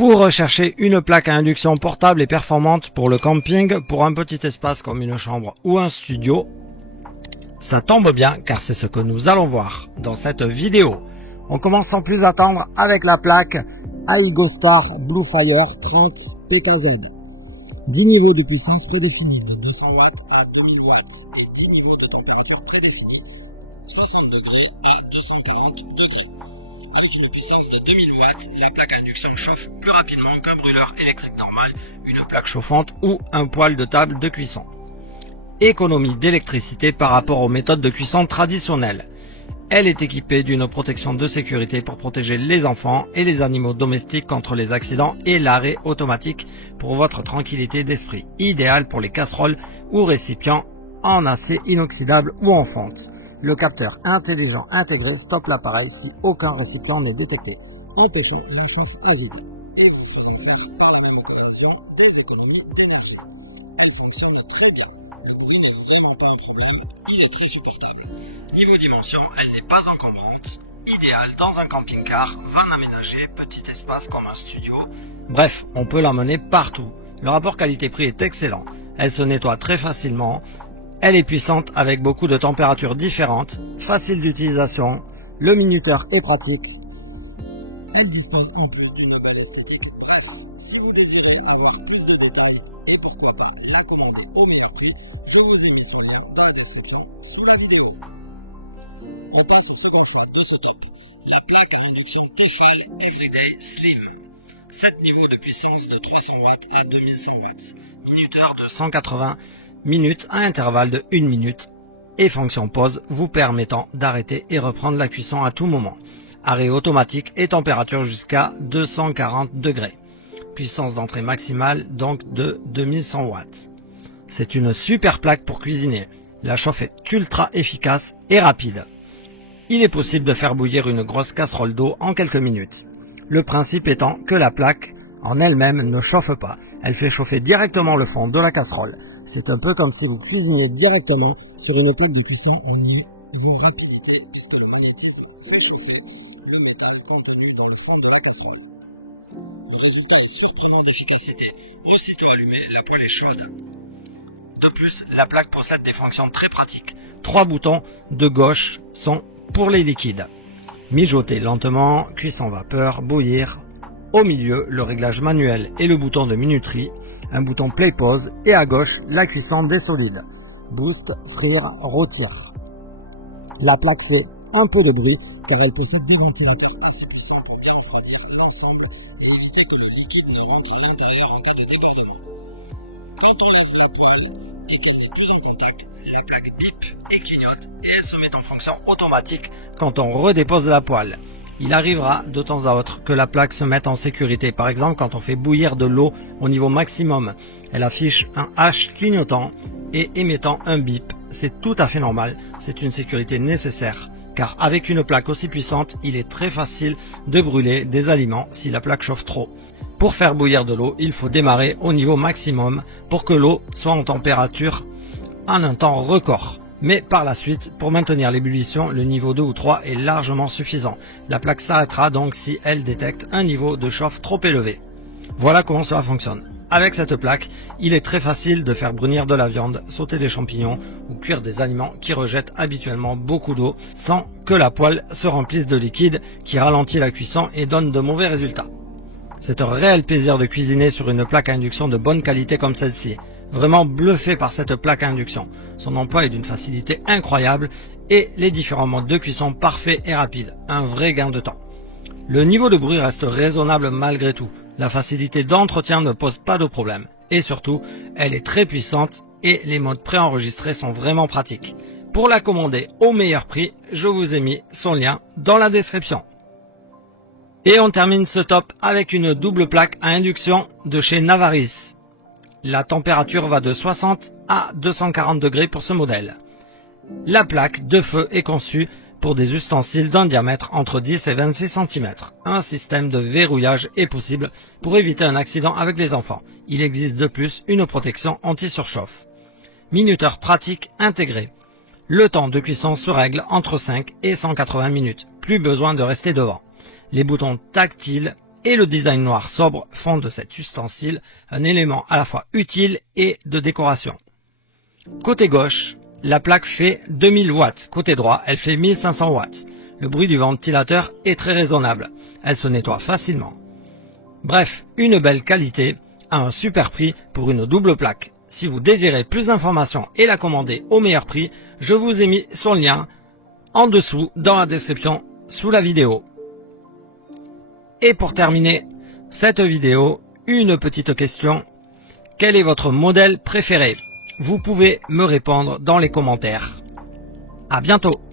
Vous recherchez une plaque à induction portable et performante pour le camping, pour un petit espace comme une chambre ou un studio. Ça tombe bien car c'est ce que nous allons voir dans cette vidéo. On commence sans plus attendre avec la plaque Aigostar Bluefire 30 PKZ. 10 niveaux de puissance prédéfinis de 200 watts à 2000 watts et 10 niveaux de température prédéfinis 60 degrés à 240 degrés. Avec une puissance de 2000 watts, la plaque à induction chauffe plus rapidement qu'un brûleur électrique normal, une plaque chauffante ou un poêle de table de cuisson. Économie d'électricité par rapport aux méthodes de cuisson traditionnelles. Elle est équipée d'une protection de sécurité pour protéger les enfants et les animaux domestiques contre les accidents et l'arrêt automatique pour votre tranquillité d'esprit. Idéal pour les casseroles ou récipients en acier inoxydable ou en fonte. Le capteur intelligent intégré stoppe l'appareil si aucun récipient n'est détecté, empêchant l'influence agile et vous faisant faire par la même opération des économies d'énergie. Elle fonctionne très bien. Le bruit n'est vraiment pas un problème, il est très supportable. Niveau dimension, elle n'est pas encombrante. Idéal dans un camping-car, van aménagé, petit espace comme un studio. Bref, on peut l'emmener partout. Le rapport qualité-prix est excellent. Elle se nettoie très facilement. Elle est puissante avec beaucoup de températures différentes, facile d'utilisation, le minuteur est pratique. Elle dispose en plus d'une label esthétique. Bref, si vous désirez avoir plus de détails et pourquoi pas la commander au meilleur prix, je vous ai mis son lien dans la description sous la vidéo. On passe au second choix de ce top, la plaque à induction Tefal Everyday Slim. 7 niveaux de puissance de 300 watts à 2100 watts, minuteur de 180 minutes à intervalle de 1 minute et fonction pause vous permettant d'arrêter et reprendre la cuisson à tout moment. Arrêt automatique et température jusqu'à 240 degrés. Puissance d'entrée maximale donc de 2100 watts. C'est une super plaque pour cuisiner. La chauffe est ultra efficace et rapide. Il est possible de faire bouillir une grosse casserole d'eau en quelques minutes. Le principe étant que la plaque en elle-même ne chauffe pas. Elle fait chauffer directement le fond de la casserole. C'est un peu comme si vous cuisiniez directement sur une plaque de cuisson au niveau rapidité puisque le magnétisme fait chauffer le métal contenu dans le fond de la casserole. Le résultat est surprenant d'efficacité. Aussitôt allumé, la poêle est chaude. De plus, la plaque possède des fonctions très pratiques. 3 boutons de gauche sont pour les liquides. Mijoter lentement, cuisson vapeur, bouillir. Au milieu, le réglage manuel et le bouton de minuterie, un bouton play pause et à gauche, la cuisson des solides. Boost, frire, rôtir. La plaque fait un peu de bruit car elle possède des ventilateurs assez puissants pour bien refroidir l'ensemble et éviter que le liquide ne rentre à l'intérieur en cas de débordement. Quand on lève la poêle et qu'il n'est plus en contact, la plaque bip et clignote et elle se met en fonction automatique quand on redépose la poêle. Il arrivera de temps à autre que la plaque se mette en sécurité. Par exemple, quand on fait bouillir de l'eau au niveau maximum, elle affiche un H clignotant et émettant un bip. C'est tout à fait normal, c'est une sécurité nécessaire. Car avec une plaque aussi puissante, il est très facile de brûler des aliments si la plaque chauffe trop. Pour faire bouillir de l'eau, il faut démarrer au niveau maximum pour que l'eau soit en température en un temps record. Mais par la suite, pour maintenir l'ébullition, le niveau 2 ou 3 est largement suffisant. La plaque s'arrêtera donc si elle détecte un niveau de chauffe trop élevé. Voilà comment cela fonctionne. Avec cette plaque, il est très facile de faire brunir de la viande, sauter des champignons ou cuire des aliments qui rejettent habituellement beaucoup d'eau sans que la poêle se remplisse de liquide qui ralentit la cuisson et donne de mauvais résultats. C'est un réel plaisir de cuisiner sur une plaque à induction de bonne qualité comme celle-ci. Vraiment bluffé par cette plaque à induction. Son emploi est d'une facilité incroyable et les différents modes de cuisson parfaits et rapides. Un vrai gain de temps. Le niveau de bruit reste raisonnable malgré tout. La facilité d'entretien ne pose pas de problème. Et surtout, elle est très puissante et les modes préenregistrés sont vraiment pratiques. Pour la commander au meilleur prix, je vous ai mis son lien dans la description. Et on termine ce top avec une double plaque à induction de chez Navaris. La température va de 60 à 240 degrés pour ce modèle. La plaque de feu est conçue pour des ustensiles d'un diamètre entre 10 et 26 cm. Un système de verrouillage est possible pour éviter un accident avec les enfants. Il existe de plus une protection anti-surchauffe. Minuteur pratique intégré. Le temps de cuisson se règle entre 5 et 180 minutes. Plus besoin de rester devant. Les boutons tactiles et le design noir sobre font de cet ustensile un élément à la fois utile et de décoration. Côté gauche, la plaque fait 2000 watts. Côté droit, elle fait 1500 watts. Le bruit du ventilateur est très raisonnable. Elle se nettoie facilement. Bref, une belle qualité à un super prix pour une double plaque. Si vous désirez plus d'informations et la commander au meilleur prix, je vous ai mis son lien en dessous dans la description sous la vidéo. Et pour terminer cette vidéo, une petite question. Quel est votre modèle préféré? Vous pouvez me répondre dans les commentaires. À bientôt!